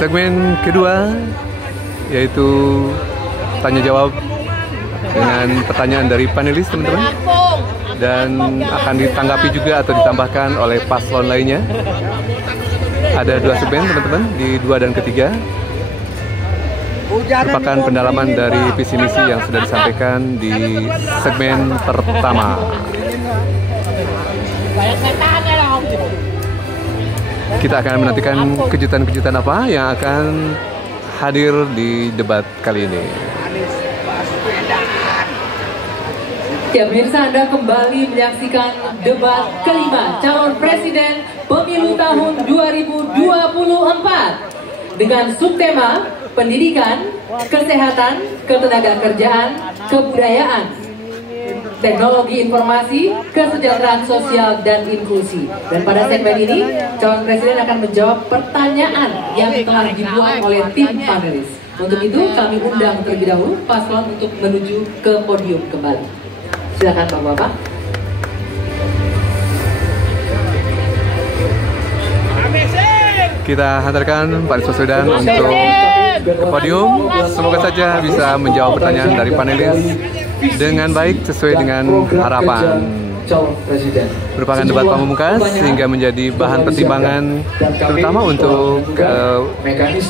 Segmen kedua yaitu tanya jawab dengan pertanyaan dari panelis teman-teman, dan akan ditanggapi juga atau ditambahkan oleh paslon lainnya. Ada dua segmen teman-teman, di 2 dan ketiga merupakan pendalaman dari visi misi yang sudah disampaikan di segmen pertama. Kita akan menantikan kejutan-kejutan apa yang akan hadir di debat kali ini. Ya, pemirsa, Anda kembali menyaksikan debat kelima calon presiden pemilu tahun 2024 dengan subtema pendidikan, kesehatan, ketenagakerjaan, kebudayaan, teknologi informasi, kesejahteraan sosial, dan inklusi. Dan pada segmen ini, calon presiden akan menjawab pertanyaan yang telah dibuat oleh tim panelis. Untuk itu, kami undang terlebih dahulu paslon untuk menuju ke podium kembali. Silakan Bapak-bapak. Kita hantarkan Pak Anies Baswedan untuk ke podium. Semoga saja bisa menjawab pertanyaan dari panelis dengan baik sesuai dengan harapan. Merupakan debat pamungkas sehingga menjadi bahan pertimbangan terutama untuk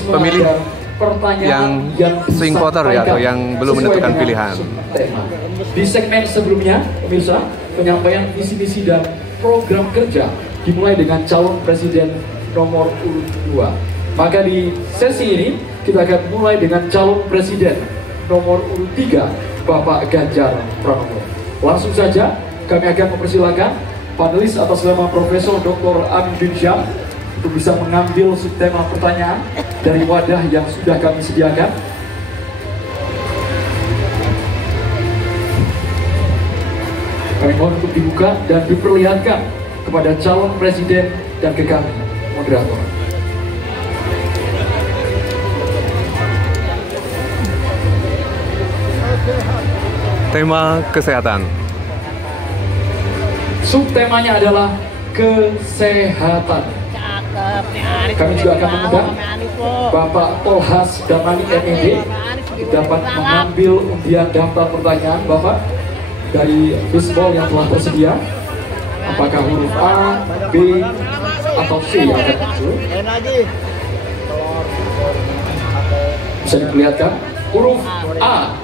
pemilih yang swing voter ya, atau yang belum menentukan pilihan. Di segmen sebelumnya, pemirsa, penyampaian visi misi dan program kerja dimulai dengan calon presiden nomor urut 2. Maka di sesi ini kita akan mulai dengan calon presiden nomor urut 3, Bapak Ganjar Pranowo. Langsung saja kami akan mempersilakan panelis atas nama Profesor Dr. Amin bin Syam untuk bisa mengambil subtema pertanyaan dari wadah yang sudah kami sediakan. Kami mohon untuk dibuka dan diperlihatkan kepada calon presiden dan ke kami, moderator. Tema kesehatan. Subtemanya adalah kesehatan. Kami juga akan mengundang Bapak Polhas Damani MED dapat mengambil undian daftar pertanyaan Bapak dari fishbowl yang telah tersedia. Apakah huruf A, B, atau C yang akan muncul? Bisa diperlihatkan huruf A.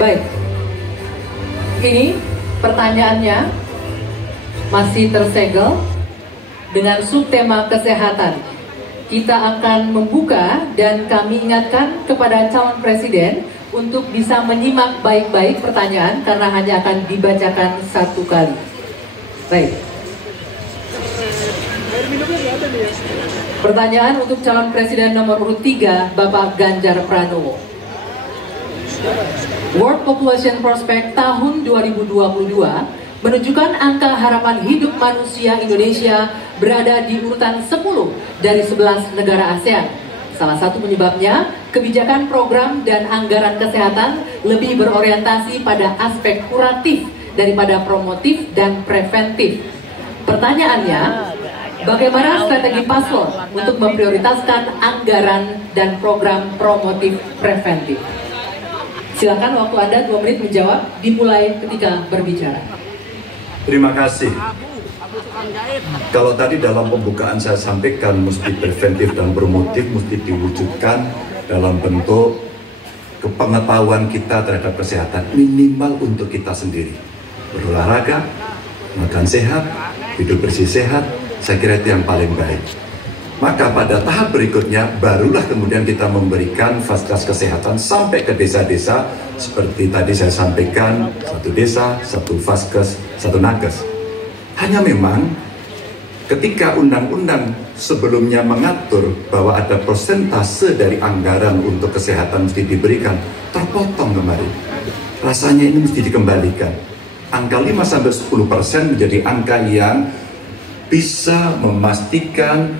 Baik, ini pertanyaannya masih tersegel dengan subtema kesehatan. Kita akan membuka dan kami ingatkan kepada calon presiden untuk bisa menyimak baik-baik pertanyaan karena hanya akan dibacakan satu kali. Baik. Pertanyaan untuk calon presiden nomor urut 3, Bapak Ganjar Pranowo. World Population Prospect tahun 2022 menunjukkan angka harapan hidup manusia Indonesia berada di urutan 10 dari 11 negara ASEAN. Salah satu penyebabnya, kebijakan program dan anggaran kesehatan lebih berorientasi pada aspek kuratif daripada promotif dan preventif. Pertanyaannya, bagaimana strategi paslon untuk memprioritaskan anggaran dan program promotif preventif? Silakan, waktu Anda 2 menit menjawab, dimulai ketika berbicara. Terima kasih. Kalau tadi dalam pembukaan saya sampaikan mesti preventif dan promotif mesti diwujudkan dalam bentuk kepengetahuan kita terhadap kesehatan minimal untuk kita sendiri. Berolahraga, makan sehat, hidup bersih sehat, saya kira itu yang paling baik. Maka pada tahap berikutnya barulah kemudian kita memberikan fasilitas kesehatan sampai ke desa-desa seperti tadi saya sampaikan, 1 desa, 1 vaskes, 1 nakes. Hanya memang ketika undang-undang sebelumnya mengatur bahwa ada persentase dari anggaran untuk kesehatan mesti diberikan, terpotong kemarin. Rasanya ini mesti dikembalikan. Angka 5-10% menjadi angka yang bisa memastikan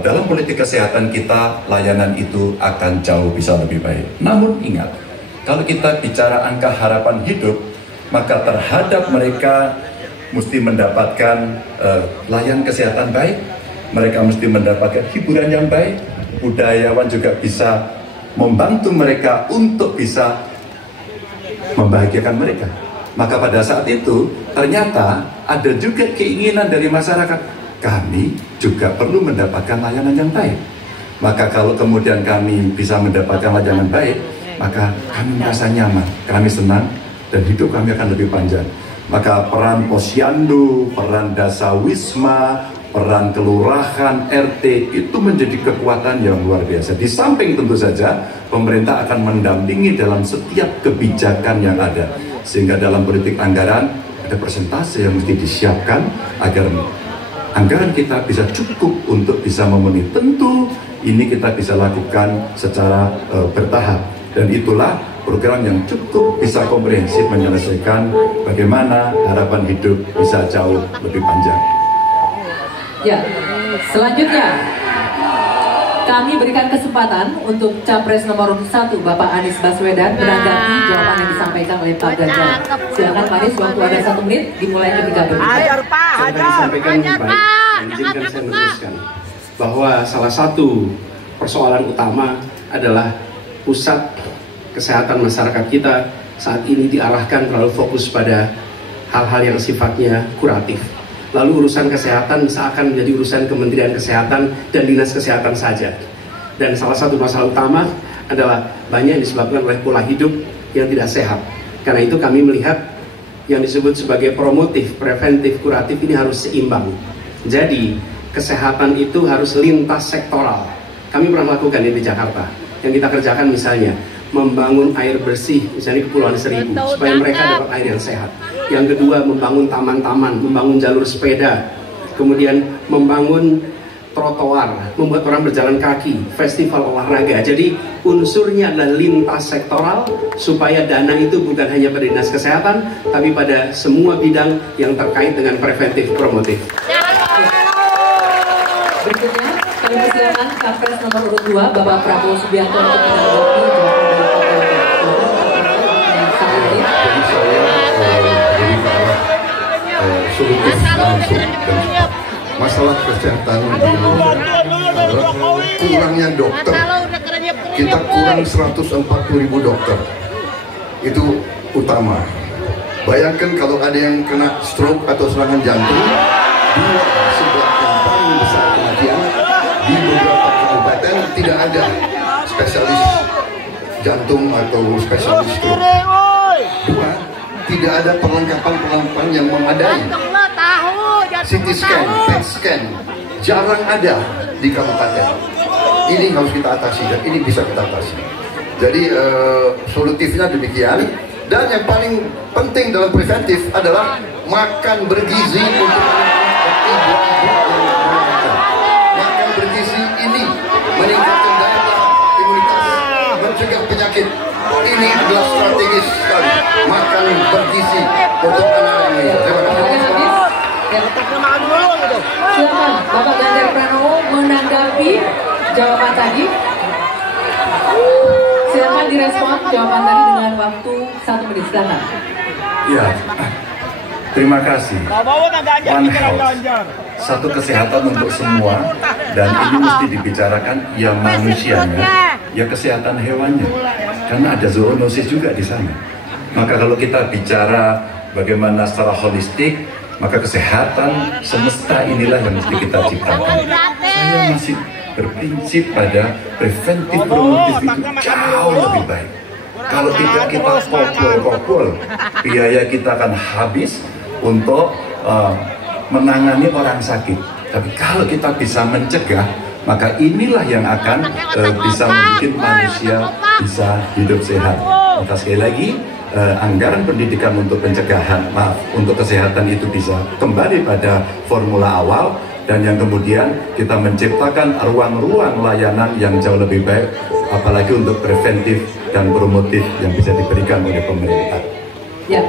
dalam politik kesehatan kita layanan itu akan jauh bisa lebih baik. Namun ingat, kalau kita bicara angka harapan hidup, maka terhadap mereka mesti mendapatkan layanan kesehatan baik, mereka mesti mendapatkan hiburan yang baik, budayawan juga bisa membantu mereka untuk bisa membahagiakan mereka. Maka pada saat itu ternyata ada juga keinginan dari masyarakat, kami juga perlu mendapatkan layanan yang baik. Maka kalau kemudian kami bisa mendapatkan layanan baik, maka kami merasa nyaman, kami senang, dan hidup kami akan lebih panjang. Maka peran posyandu, peran dasawisma, peran kelurahan, RT itu menjadi kekuatan yang luar biasa. Di samping tentu saja pemerintah akan mendampingi dalam setiap kebijakan yang ada, sehingga dalam politik anggaran ada persentase yang mesti disiapkan agar anggaran kita bisa cukup untuk bisa memenuhi. Tentu ini kita bisa lakukan secara bertahap, dan itulah program yang cukup bisa komprehensif menyelesaikan bagaimana harapan hidup bisa jauh lebih panjang. Ya, selanjutnya kami berikan kesempatan untuk Capres nomor 1 Bapak Anies Baswedan menanggapi jawaban yang disampaikan oleh Pak Ganjar. Silakan Pak Anies, waktu ada 1 menit dimulai ketika berbicara. Saya tadi sampaikan baik, izinkan saya meneruskan bahwa salah satu persoalan utama adalah pusat kesehatan masyarakat kita saat ini diarahkan terlalu fokus pada hal-hal yang sifatnya kuratif. Lalu urusan kesehatan seakan menjadi urusan Kementerian Kesehatan dan Dinas Kesehatan saja. Dan salah satu masalah utama adalah banyak yang disebabkan oleh pola hidup yang tidak sehat. Karena itu kami melihat yang disebut sebagai promotif, preventif, kuratif ini harus seimbang. Jadi kesehatan itu harus lintas sektoral. Kami pernah melakukan ini di Jakarta. Yang kita kerjakan misalnya membangun air bersih, misalnya di Kepulauan Seribu, supaya mereka dapat air yang sehat. Yang kedua, membangun taman-taman, membangun jalur sepeda, kemudian membangun trotoar, membuat orang berjalan kaki, festival olahraga. Jadi unsurnya adalah lintas sektoral, supaya dana itu bukan hanya pada dinas kesehatan, tapi pada semua bidang yang terkait dengan preventif promotif. Berikutnya, kami persilakan Capres nomor urut 2 Bapak Prabowo Subianto untuk menanggapi jawaban dari Pak Ganjar. Jadi saya dari solutif langsung, dan masalah kesehatan di Indonesia adalah kurangnya dokter. Kita kurang 140.000 dokter, itu utama. Bayangkan kalau ada yang kena stroke atau serangan jantung, dua sebab yang paling besar kematian di beberapa kabupaten tidak ada spesialis jantung atau spesialis stroke. Dua, tidak ada perlengkapan yang memadai. CT scan, PET scan jarang ada di kabupaten. Ini harus kita atasi dan ini bisa kita atasi. Jadi solutifnya demikian. Dan yang paling penting dalam preventif adalah makan bergizi untuk ibu-ibu yang melahirkan. Makan bergizi ini meningkatkan daya tahan imunitas, mencegah penyakit. Ini adalah strategis sekali. Makan bergizi untuk anak-anak ini. Terima kasih. Silakan Bapak Ganjar Pranowo menanggapi jawaban tadi. Silakan direspon jawaban tadi dengan waktu 1 menit. Silakan. Ya, terima kasih. One Health, satu kesehatan untuk semua, dan ini mesti dibicarakan ya manusianya, ya kesehatan hewannya, karena ada zoonosis juga di sana. Maka kalau kita bicara bagaimana secara holistik, maka kesehatan semesta inilah yang mesti kita ciptakan. Saya masih berprinsip pada preventif promotif itu jauh lebih baik. Kalau tidak kita kokol, biaya kita akan habis untuk menangani orang sakit. Tapi kalau kita bisa mencegah, maka inilah yang akan bisa membuat manusia bisa hidup sehat. Maka sekali lagi, anggaran pendidikan untuk pencegahan, untuk kesehatan itu bisa kembali pada formula awal, dan yang kemudian kita menciptakan ruang-ruang layanan yang jauh lebih baik, apalagi untuk preventif dan promotif yang bisa diberikan oleh pemerintah. Ya,